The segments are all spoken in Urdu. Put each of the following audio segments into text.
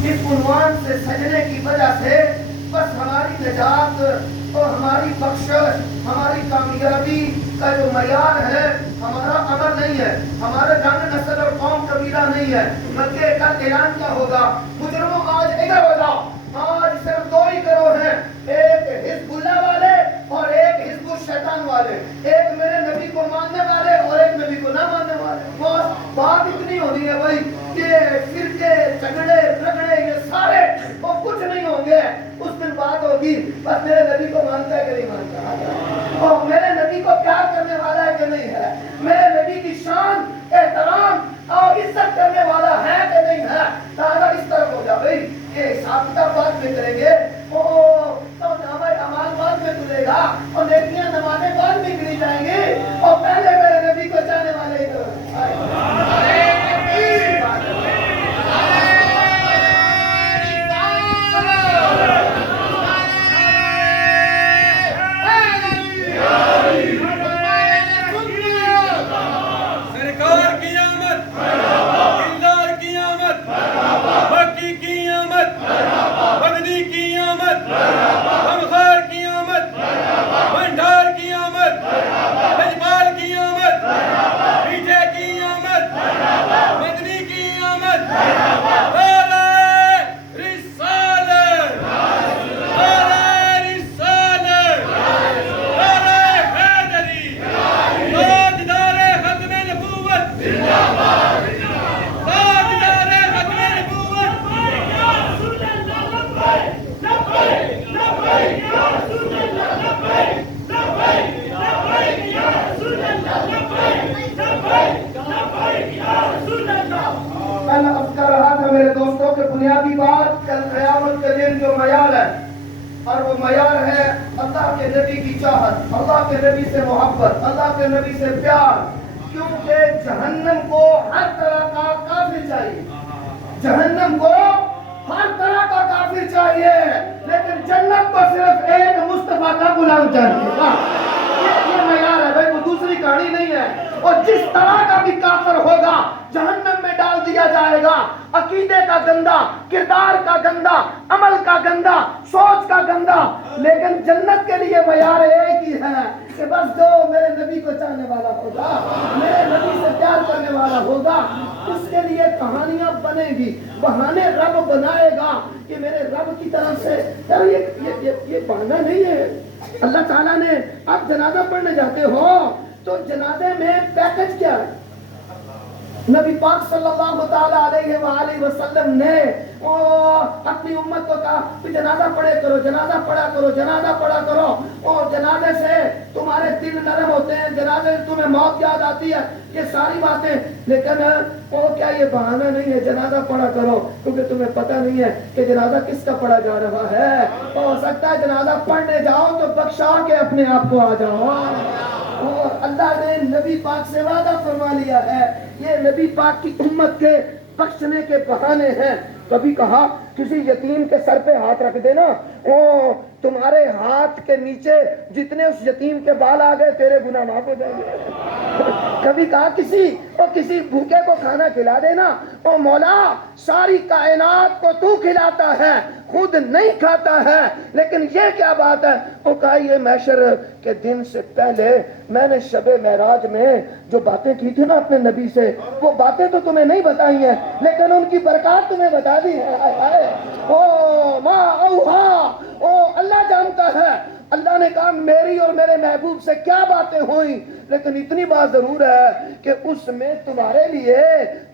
اس عنوان سے سجنے کی وجہ سے بس ہماری نجات اور ہماری بخشش، ہماری کامیابی کا جو معیار ہے ہمارا عمل نہیں ہے، ہمارے رنگ نسل اور قوم قبیلہ نہیں ہے، بلکہ کل اعلان کیا ہوگا؟ مجرموں آج ادھر ہو جاؤ، آج صرف دو ہی گروہ ہیں، ایک حزب اللہ والے اور ایک حزب الشیطان والے، ایک میرے نبی کو ماننے والے اور ایک نبی کو نہ ماننے والے۔ بات اتنی ہونی ہے بھائی کہ فرقے جھگڑے رگڑے یہ سارے وہ کچھ نہیں ہوں گے، اس دن بات ہوگی بس میرے نبی کو مانتا ہے کہ نہیں مانتا، اور میرے نبی کو پیار کرنے والا ہے کہ نہیں ہے، میرے نبی کی شان احترام اور عزت کرنے والا ہے کہ نہیں ہے۔ لہٰذا اس طرف ہو جا بھائی، یہ حساب کتاب بعد میں کریں گے، تو ہمارے اعمال بعد میں تلے گا اور نیکیاں نمازیں بعد میں گری جائیں گی، اور پہلے میرے نبی کو چاہنے والے ہی بنیادی بات کل قیامت کے دن جو معیار ہے، اور وہ معیار ہے اللہ کے نبی کی چاہت، اللہ کے نبی سے محبت، اللہ کے نبی سے پیار، کیونکہ جہنم کو ہر طرح کا کافر چاہیے، جہنم کو ہر طرح کا کافر چاہیے، لیکن جنت کو صرف ایک مصطفیٰ کا غلام چاہیے۔ یہ معیار ہے بھائی، وہ دوسری کہانی نہیں ہے۔ اور جس طرح کا بھی کافر ہوگا جہنم میں ڈال دیا جائے گا، عقیدے کا گندا، کردار کا گندا، عمل کا گندا، سوچ کا گندا، لیکن جنت کے لیے معیار ایک ہی ہے کہ بس جو میرے نبی کو چاہنے والا ہوگا، میرے نبی سے پیار کرنے والا ہوگا، اس کے لیے کہانیاں بنے گی، بہانے رب بنائے گا کہ میرے رب کی طرف سے۔ یار یہ بہانہ نہیں ہے۔ اللہ تعالیٰ نے، آپ جنازہ پڑھنے جاتے ہو تو جنازے میں پیکج کیا ہے؟ نبی پاک صلی اللہ تعالیٰ علیہ وآلہ وسلم نے اپنی امت کو کہا کہ جنازہ پڑھے کرو، جنازہ پڑھا کرو، جنازہ پڑھا کرو، اور جنازے سے تمہارے دل نرم ہوتے ہیں، جنازے سے تمہیں موت یاد آتی ہے، یہ ساری باتیں۔ لیکن کیا یہ بہانہ نہیں ہے؟ جنازہ پڑھا کرو، کیونکہ تمہیں پتہ نہیں ہے کہ جنازہ کس کا پڑھا جا رہا ہے۔ ہو سکتا ہے جنازہ پڑھنے جاؤ تو بخشا کے اپنے آپ کو آ جاؤ۔ اور اللہ نے نبی پاک سے وعدہ فرما لیا ہے، یہ نبی پاک کی امت کے بخشنے کے بہانے ہیں۔ کبھی کہا کسی یتیم کے سر پہ ہاتھ رکھ دینا، تمہارے ہاتھ کے نیچے جتنے اس یتیم کے بال آ گئے تیرے گناہ معاف ہو جائیں گے۔ کبھی کہا کسی بھوکے کو کھانا کھلا دینا، او مولا ساری کائنات کو تو کھلاتا ہے، خود نہیں کھاتا ہے، لیکن یہ کیا بات ہے؟ وہ کہا یہ محشر کے دن سے پہلے میں نے شب معراج میں جو باتیں کی تھی نا اپنے نبی سے، وہ باتیں تو تمہیں نہیں بتائی ہیں، لیکن ان کی برکات تمہیں بتا دی ہے۔ او ما اوہا، او اللہ جانتا ہے۔ اللہ نے کہا میری اور میرے محبوب سے کیا باتیں ہوئیں، لیکن اتنی بات ضرور ہے کہ اس میں تمہارے لیے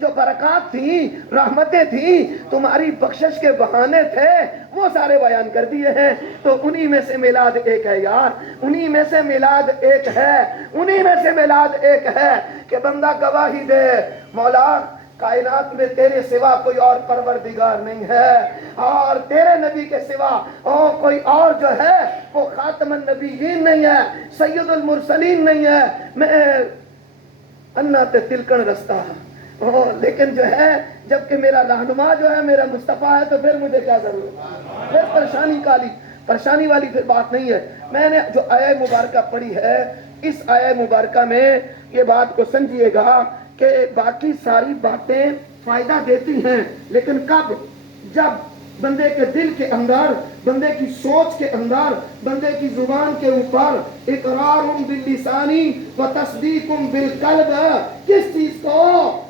جو برکات تھیں، رحمتیں تھیں، تمہاری بخشش کے بہانے تھے، وہ سارے بیان کر دیے ہیں۔ تو انہی میں سے میلاد ایک ہے یار، انہی میں سے میلاد ایک ہے، انہی میں سے میلاد ایک ہے کہ بندہ گواہی دے مولا کائنات میں تیرے سوا کوئی اور پروردگار نہیں ہے، اور تیرے نبی کے سوا کوئی اور جو ہے وہ خاتم النبیین نہیں ہے، سید المرسلین نہیں ہے۔ میں انا تے تلکن رستہ، لیکن جو ہے جبکہ میرا رہنما جو ہے میرا مصطفیٰ ہے تو پھر مجھے کیا ضرورت؟ پھر پریشانی والی پھر بات نہیں ہے۔ میں نے جو آیہ مبارکہ پڑھی ہے، اس آیہ مبارکہ میں یہ بات کو سمجھیے گا کہ باقی ساری باتیں فائدہ دیتی ہیں، لیکن کب؟ جب بندے کے دل کے اندر، بندے کی سوچ کے اندر، بندے کی زبان کے اوپر اقرار باللسانی و تصدیق بالقلب، کس چیز کو؟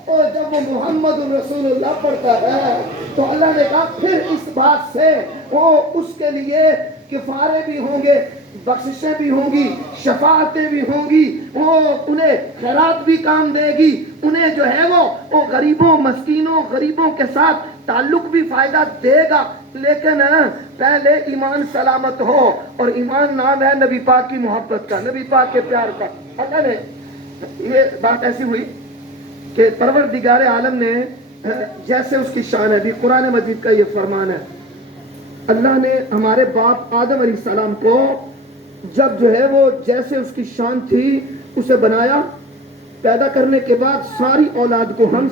اور جب وہ محمد رسول اللہ پڑھتا ہے تو اللہ نے کہا پھر اس بات سے وہ اس کے لیے کفارے بھی ہوں گے، بخششیں بھی ہوں گی، شفاعتیں بھی ہوں گی، وہ انہیں خیرات بھی کام دے گی، انہیں جو ہے وہ غریبوں مسکینوں غریبوں کے ساتھ تعلق بھی فائدہ دے گا، لیکن پہلے ایمان سلامت ہو، اور ایمان نام ہے نبی پاک کی محبت کا، نبی پاک کے پیار کا۔ اللہ نے یہ بات ایسی ہوئی کہ پروردگار عالم نے جیسے اس کی شان ہے، بھی قرآن مجید کا یہ فرمان ہے، اللہ نے ہمارے باپ آدم علیہ السلام کو جب جو ہے وہ جیسے اس کی شان تھی اسے بنایا، پیدا کرنے کے بعد ساری اولاد کو، ہم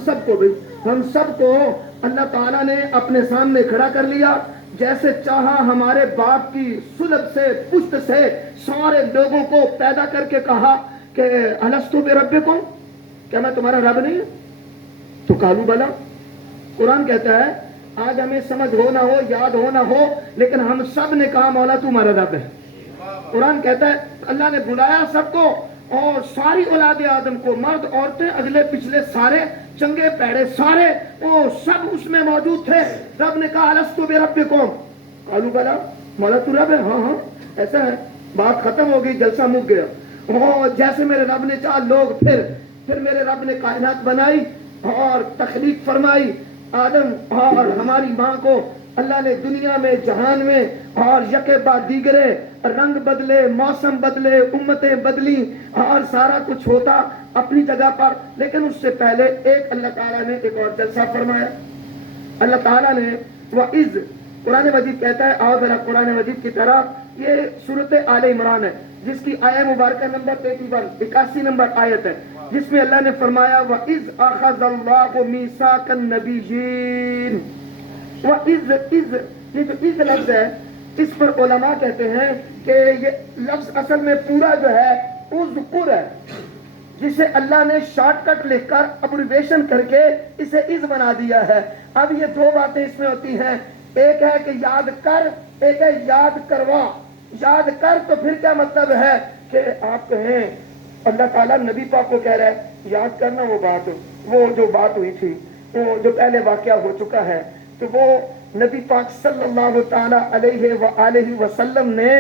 سب کو اللہ تعالیٰ نے اپنے سامنے کھڑا کر لیا، جیسے چاہا ہمارے باپ کی سلب سے پشت سے سارے لوگوں کو پیدا کر کے کہا کہ الستو بربکم، کیا میں تمہارا رب نہیں ہوں؟ تو قالوا بلا۔ قرآن کہتا ہے آج ہمیں سمجھ ہو نہ ہو، یاد ہو نہ ہو، لیکن ہم سب نے کہا مولا تو ہمارا رب ہے۔ قرآن کہتا ہے اللہ نے بلایا سب کو، اور ساری اولاد آدم کو، مرد عورتیں اگلے پچھلے سارے، چنگے پیڑے سارے، وہ سب اس میں موجود تھے۔ رب نے کہا الستو بربکم، قالوا بلا، مولا تو رب ہے؟ ہاں ہاں ایسا ہے۔ بات ختم ہو گئی، جلسہ مک گیا۔ جیسے میرے رب نے چاہا لوگ پھر میرے رب نے کائنات بنائی اور تخلیق فرمائی، آدم اور ہماری ماں کو اللہ نے دنیا میں، جہان میں، اور یکے بعد دیگرے رنگ بدلے، موسم بدلے، امتیں بدلی، اور سارا کچھ ہوتا اپنی جگہ پر، لیکن اس سے پہلے ایک اللہ تعالیٰ نے ایک اور جلسہ فرمایا۔ اللہ تعالیٰ نے وَإِذْ، قرآن مجید کہتا ہے، آؤ ذرا قرآن مجید کی طرف، یہ سورۃ آل عمران ہے جس کی آیہ مبارکہ نمبر 81 نمبر آیت ہے، جس میں اللہ نے فرمایا وَإِذْ أَخَذَ اللَّهُ مِيثَاقَ النَّبِيِّينَ۔ وَإِذْ، یہ جو اِذ لفظ ہے اس پر علماء کہتے ہیں کہ یہ لفظ اصل میں پورا جو ہے اذکر ہے، جسے اللہ نے شارٹ کٹ لکھ کر ابریویشن کر کے اسے اذ بنا دیا ہے۔ اب یہ دو باتیں اس میں ہوتی ہیں، ایک ہے کہ یاد کر، ایک ہے یاد کروا۔ یاد کر تو پھر کیا مطلب ہے کہ آپ کہیں اللہ تعالیٰ نبی پاک کو کہہ رہا ہے یاد کرنا وہ جو بات ہوئی تھی، وہ جو پہلے واقعہ ہو چکا ہے، تو وہ نبی پاک صلی اللہ تعالیٰ علیہ وآلہ وسلم نے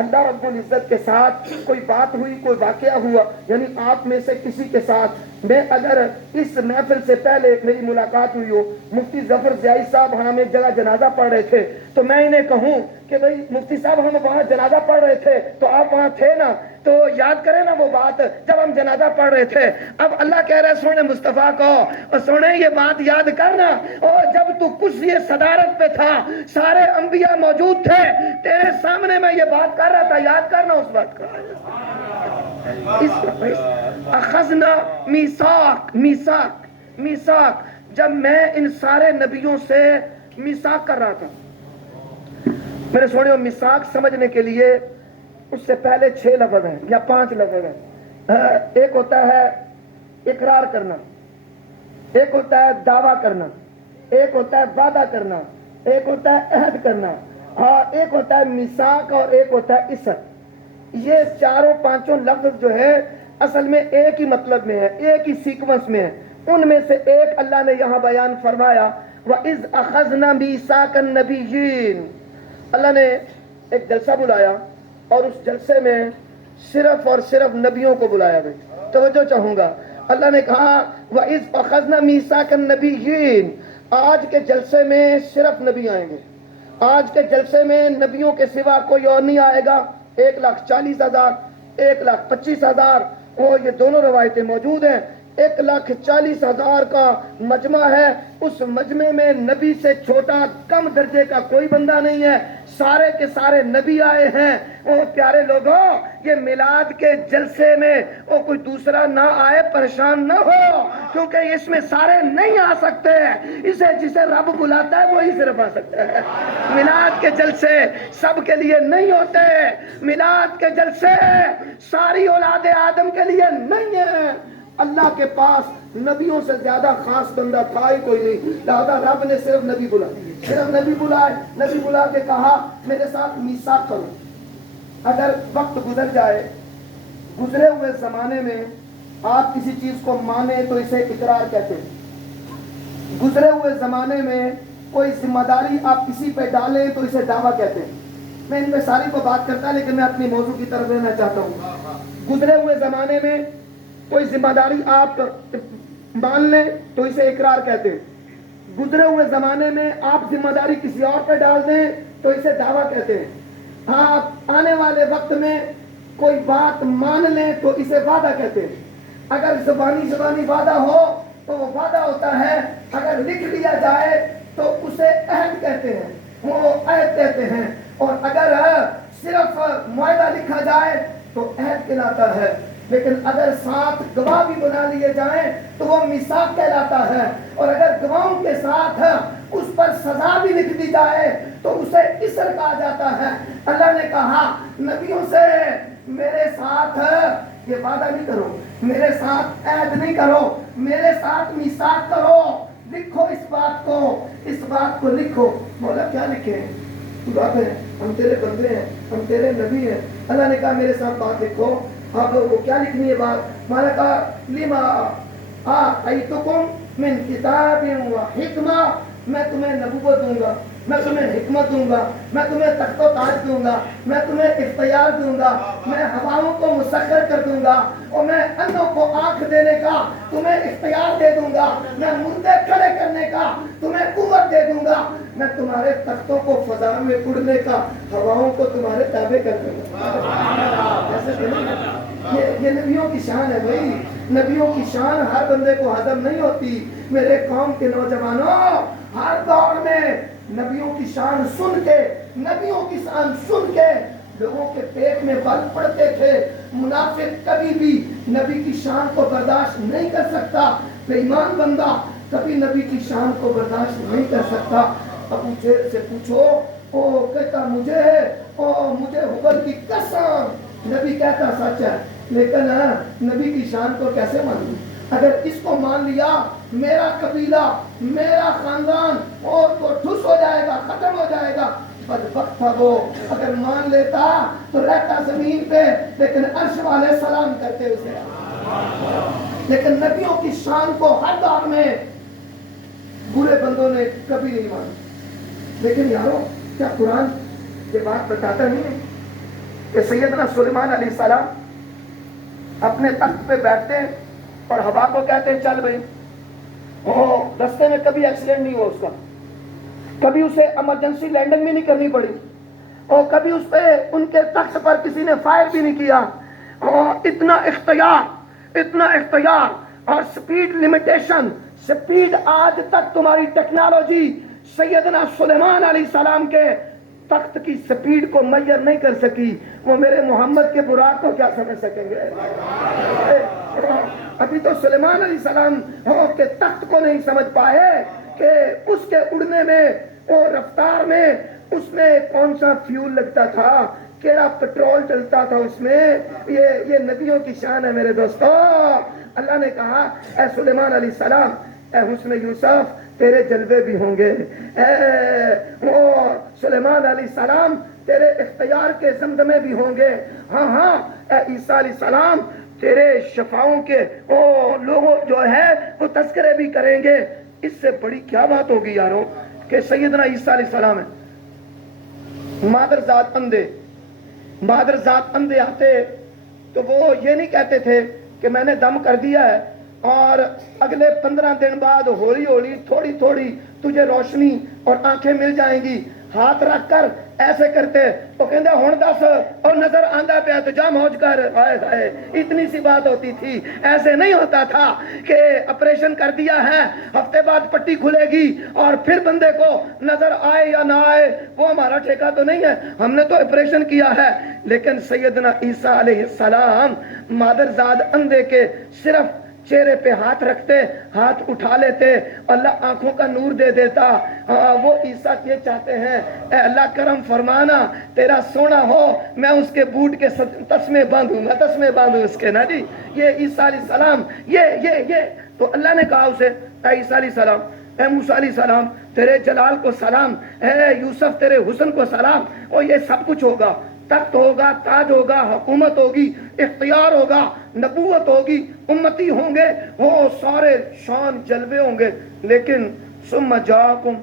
اللہ رب العزت کے ساتھ کوئی بات ہوئی، کوئی واقعہ ہوا، یعنی آپ میں سے کسی کے ساتھ، میں اگر اس محفل سے پہلے میری ملاقات ہوئی ہو، مفتی ظفر ضیائی صاحب ہم ایک جگہ جنازہ پڑھ رہے تھے، تو میں انہیں کہوں کہ بھئی مفتی صاحب ہم وہاں جنازہ پڑھ رہے تھے تو آپ وہاں تھے نا، تو یاد کریں نا وہ بات جب ہم جنازہ پڑھ رہے تھے۔ اب اللہ کہہ رہا ہے سونے مصطفیٰ کو، اور سونے یہ بات یاد کرنا، اور جب تو کرسی صدارت پہ تھا، سارے انبیاء موجود تھے، تیرے سامنے میں یہ بات کر رہا تھا، یاد کرنا اس بات کا۔ اخذنا میثاق، جب میں ان سارے نبیوں سے میثاق کر رہا تھا۔ میرے سوڑیوں میثاق سمجھنے کے لیے اس سے پہلے 6 لفظ ہیں یا 5 لفظ ہیں۔ ایک ہوتا ہے اقرار کرنا، ایک ہوتا ہے دعویٰ کرنا، ایک ہوتا ہے وعدہ کرنا، ایک ہوتا ہے عہد کرنا، اور ایک ہوتا ہے میثاق، اور ایک ہوتا ہے عصمت۔ یہ چاروں پانچوں لفظ جو ہے اصل میں ایک ہی مطلب میں ہے، ایک ہی سیکوینس میں ہے۔ ان میں سے ایک اللہ نے یہاں بیان فرمایا وَإِذْ أَخَذْنَا مِيثَاقَ النَّبِيِّينَ۔ اللہ نے ایک جلسہ بلایا، اور اس جلسے میں صرف اور صرف نبیوں کو بلایا گیا۔ توجہ چاہوں گا، اللہ نے کہا وَإِذْ أَخَذْنَا مِيثَاقَ النَّبِيِّينَ، آج کے جلسے میں صرف نبی آئیں گے، آج کے جلسے میں نبیوں کے سوا کوئی اور نہیں آئے گا۔ 1,40,000، 1,25,000، اور یہ دونوں روایتیں موجود ہیں۔ 1,40,000 کا مجمع ہے، اس مجمع میں نبی سے چھوٹا کم درجے کا کوئی بندہ نہیں ہے، سارے کے سارے نبی آئے ہیں۔ او پیارے لوگوں، یہ میلاد کے جلسے میں کوئی دوسرا نہ آئے پریشان نہ ہو، کیونکہ اس میں سارے نہیں آ سکتے، جسے رب بلاتا ہے وہی صرف آ سکتا ہے۔ میلاد کے جلسے سب کے لیے نہیں ہوتے، میلاد کے جلسے ساری اولاد آدم کے لیے نہیں ہے۔ اللہ کے پاس نبیوں سے زیادہ خاص بندہ تھا ہی کوئی نہیں، لہذا رب نے صرف نبی بلا دیے۔ صرف نبی بلائے، نبی بلا کے کہا میرے ساتھ میثاق کرو. اگر وقت گزر جائے، گزرے ہوئے زمانے میں آپ کسی چیز کو مانیں تو اسے اقرار کہتے ہیں. گزرے ہوئے زمانے میں کوئی ذمہ داری آپ کسی پہ ڈالیں تو اسے دعویٰ کہتے ہیں. میں ان پہ ساری کو بات کرتا لیکن میں اپنی موضوع کی طرف لینا چاہتا ہوں. گزرے ہوئے زمانے میں کوئی ذمہ داری آپ مان لیں تو اسے اقرار کہتے ہیں. گزرے ہوئے زمانے میں آپ ذمہ داری کسی اور پہ ڈال دیں تو اسے دعویٰ کہتے ہیں. آپ آنے والے وقت میں کوئی بات مان لیں تو اسے وعدہ کہتے ہیں. اگر زبانی وعدہ ہو تو وہ وعدہ ہوتا ہے، اگر لکھ لیا جائے تو اسے عہد کہتے ہیں، وہ عہد کہتے ہیں. اور اگر صرف معاہدہ لکھا جائے تو عہد کہلاتا ہے. لیکن اگر ساتھ گواہ بھی بنا لیے جائیں تو وہ میثاق کہلاتا ہے. اور اگر گواہوں کے ساتھ اس پر سزا بھی لکھ دی جائے تو اسے اسر کہا جاتا ہے. اللہ نے کہا نبیوں سے میرے ساتھ یہ وعدہ نہیں کرو، میرے ساتھ عہد نہیں کرو، میرے ساتھ میثاق کرو. لکھو اس بات کو لکھو. مولا کیا لکھیں؟ تو بات ہے، ہم تیرے بندے ہیں، ہم تیرے نبی ہیں. اللہ نے کہا میرے ساتھ بات لکھو. اب وہ کیا لکھنی ہے بات؟ میں نے کہا لما آتیتکم من کتاب و حکمہ، میں تمہیں نبوت دوں گا، میں تمہیں حکمت دوں گا، میں تمہیں تخت و تاج دوں گا، میں تمہیں اختیار دوں گا، میں ہواؤں کو مسخر کر دوں گا، اور میں اندھوں کو آنکھ دینے کا تمہیں اختیار دے دوں گا، میں مردے کھڑے کرنے کا تمہیں قوت دے دوں گا، میں تمہارے تختوں کو فضا میں اڑنے کا، ہواؤں کو تمہارے تابع کر دوں گا. ایسے یہ نبیوں کی شان ہے بھائی. نبیوں کی شان ہر بندے کو ہضم نہیں ہوتی. میرے قوم کے نوجوانوں، ہر دور میں نبیوں کی شان سن کے، نبیوں کی شان سن کے لوگوں کے پیٹ میں بل پڑتے تھے. منافق کبھی بھی نبی کی شان کو برداشت نہیں کر سکتا. بے ایمان بندہ کبھی نبی کی شان کو برداشت نہیں کر سکتا. ابو جہل سے پوچھو، وہ کہتا مجھے حبل کی قسم، نبی کہتا سچ ہے، لیکن نبی کی شان کو کیسے مانوں؟ اگر اس کو مان لیا میرا قبیلہ، میرا خاندان اور تو ٹھس ہو جائے گا، ختم ہو جائے گا. بدبخت تھا وہ. اگر مان لیتا تو رہتا زمین پہ، لیکن عرش والے سلام کرتے اسے. لیکن نبیوں کی شان کو ہر دور میں برے بندوں نے کبھی نہیں مانا. لیکن یارو، کیا قرآن یہ بات بتاتا نہیں ہے کہ سیدنا سلیمان علیہ السلام اپنے تخت پہ بیٹھتے ہیں اور ہوا کو کہتے ہیں چل بھائی. رستے میں کبھی ایکسیڈنٹ نہیں ہوا اس کا، کبھی اسے ایمرجنسی لینڈنگ بھی نہیں کرنی پڑی، اور کبھی اس پہ ان کے تخت پر کسی نے فائر بھی نہیں کیا. اور اتنا اختیار اور سپیڈ لمیٹیشن، سپیڈ آج تک تمہاری ٹیکنالوجی سیدنا سلیمان علیہ السلام کے تخت کی سپیڈ کو میئر نہیں کر سکی. وہ میرے محمد کے براق کو کیا سمجھ سکیں گے؟ ابھی تو سلیمان علیہ السلام کے تخت کو نہیں سمجھ پائے کہ اس کے اڑنے میں اور رفتار میں اس میں کون سا فیول لگتا تھا، کیڑا پیٹرول چلتا تھا اس میں. یہ نبیوں کی شان ہے میرے دوستو. اللہ نے کہا اے سلیمان علیہ السلام، اے حسن یوسف، تیرے جلوے بھی ہوں گے. اے سلیمان علیہ السلام، تیرے اختیار کے زمزمے بھی ہوں گے. ہاں اے عیسیٰ علیہ السلام، تیرے شفاؤں کے لوگوں جو ہے وہ تذکرے بھی کریں گے. اس سے بڑی کیا بات ہوگی یارو کہ سیدنا عیسیٰ علیہ السلام ہے مادرزاد اندھے آتے تو وہ یہ نہیں کہتے تھے کہ میں نے دم کر دیا ہے اور اگلے 15 دن بعد ہولی تھوڑی تھوڑی تجھے روشنی اور آنکھیں مل جائیں گی. ہاتھ رکھ کر ایسے کرتے تو کہندے ہن دس اور نظر آندا پیا تو جا موج کر. ہائے اتنی سی بات ہوتی تھی. ایسے نہیں ہوتا تھا کہ آپریشن کر دیا ہے، ہفتے بعد پٹی کھلے گی اور پھر بندے کو نظر آئے یا نہ آئے وہ ہمارا ٹھیکہ تو نہیں ہے، ہم نے تو آپریشن کیا ہے. لیکن سیدنا عیسیٰ علیہ السلام مادرزاد اندھے کے صرف چہرے پہ ہاتھ رکھتے، ہاتھ اٹھا لیتے، اللہ آنکھوں کا نور دے دیتا. وہ عیسیٰ یہ چاہتے ہیں اے اللہ کرم فرمانا، تیرا سونا ہو، میں اس کے بوٹ کے تسمے باندھوں اس کے. نا جی یہ عیسیٰ علیہ السلام یہ تو اللہ نے کہا اسے اے عیسیٰ علیہ السلام، اے موسیٰ علیہ السلام تیرے جلال کو سلام، اے یوسف تیرے حسن کو سلام، اور یہ سب کچھ ہوگا، تخت ہوگا، تاج ہوگا، حکومت ہوگی، اختیار ہوگا، نبوت ہوگی، امتی ہوں گے، وہ سارے شان جلوے ہوں گے، لیکن ثم جاءکم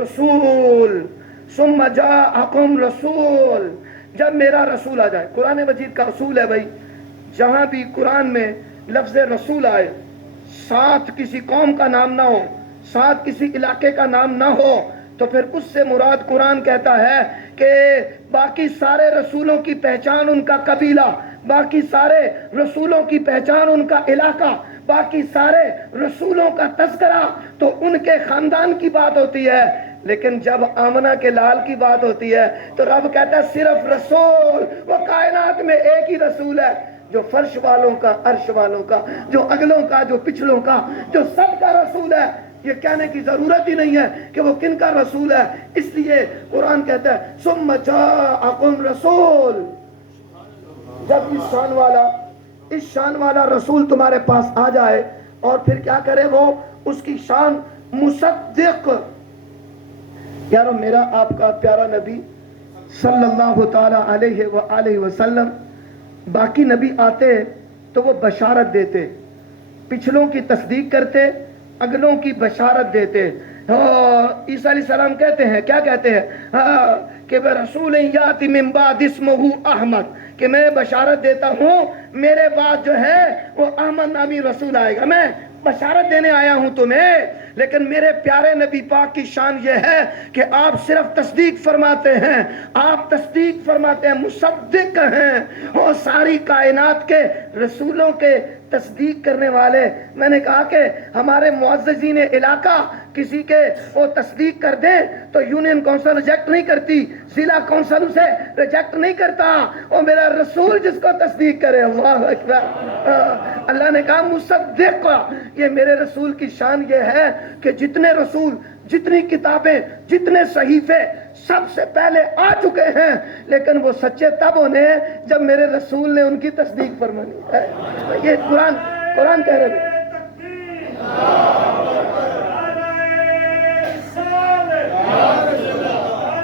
رسول، ثم جاءکم رسول، جب میرا رسول آ جائے۔ قرآن مجید کا اصول ہے بھائی، جہاں بھی قرآن میں لفظ رسول آئے، ساتھ کسی قوم کا نام نہ ہو، ساتھ کسی علاقے کا نام نہ ہو، تو پھر اس سے مراد قرآن کہتا ہے کہ باقی سارے رسولوں کی پہچان ان کا قبیلہ، باقی سارے رسولوں کی پہچان ان کا علاقہ، باقی سارے رسولوں کا تذکرہ تو ان کے خاندان کی بات ہوتی ہے، لیکن جب آمنہ کے لال کی بات ہوتی ہے تو رب کہتا ہے صرف رسول، وہ کائنات میں ایک ہی رسول ہے جو فرش والوں کا، عرش والوں کا، جو اگلوں کا، جو پچھلوں کا، جو سب کا رسول ہے۔ یہ کہنے کی ضرورت ہی نہیں ہے کہ وہ کن کا رسول ہے، اس لیے قرآن کہتا ہے ثم جاءکم رسول، جب اس شان والا رسول تمہارے پاس آ جائے، اور پھر کیا کرے وہ، اس کی شان مصدق۔ یارو میرا آپ کا پیارا نبی صلی اللہ تعالی علیہ وآلہ وسلم، باقی نبی آتے تو وہ بشارت دیتے، پچھلوں کی تصدیق کرتے، اگلوں کی بشارت دیتے۔ عیسیٰ علیہ السلام کہتے ہیں، کیا کہتے ہیں کہ رسول یاتی من بعد اسمہ احمد، کہ میں بشارت دیتا ہوں میرے بعد جو ہے وہ احمد نامی رسول آئے گا، میں بشارت دینے آیا ہوں تمہیں۔ لیکن میرے پیارے نبی پاک کی شان یہ ہے کہ آپ صرف تصدیق فرماتے ہیں، آپ تصدیق فرماتے ہیں، مصدق ہیں، وہ ساری کائنات کے رسولوں کے تصدیق کرنے والے۔ میں نے کہا کہ ہمارے معززین علاقہ کسی کے وہ تصدیق کر دیں تو یونین کونسل ریجیکٹ نہیں کرتی، ضلع کونسل اسے ریجیکٹ نہیں کرتا، اور میرا رسول جس کو تصدیق کرے، اللہ اکبر۔ اللہ نے کہا مصدق، یہ میرے رسول کی شان یہ ہے کہ جتنے رسول، جتنی کتابیں، جتنے صحیفے سب سے پہلے آ چکے ہیں، لیکن وہ سچے تب ہونے ہیں جب میرے رسول نے ان کی تصدیق فرمانی ہے۔ یہ قرآن کہہ رہے ہیں۔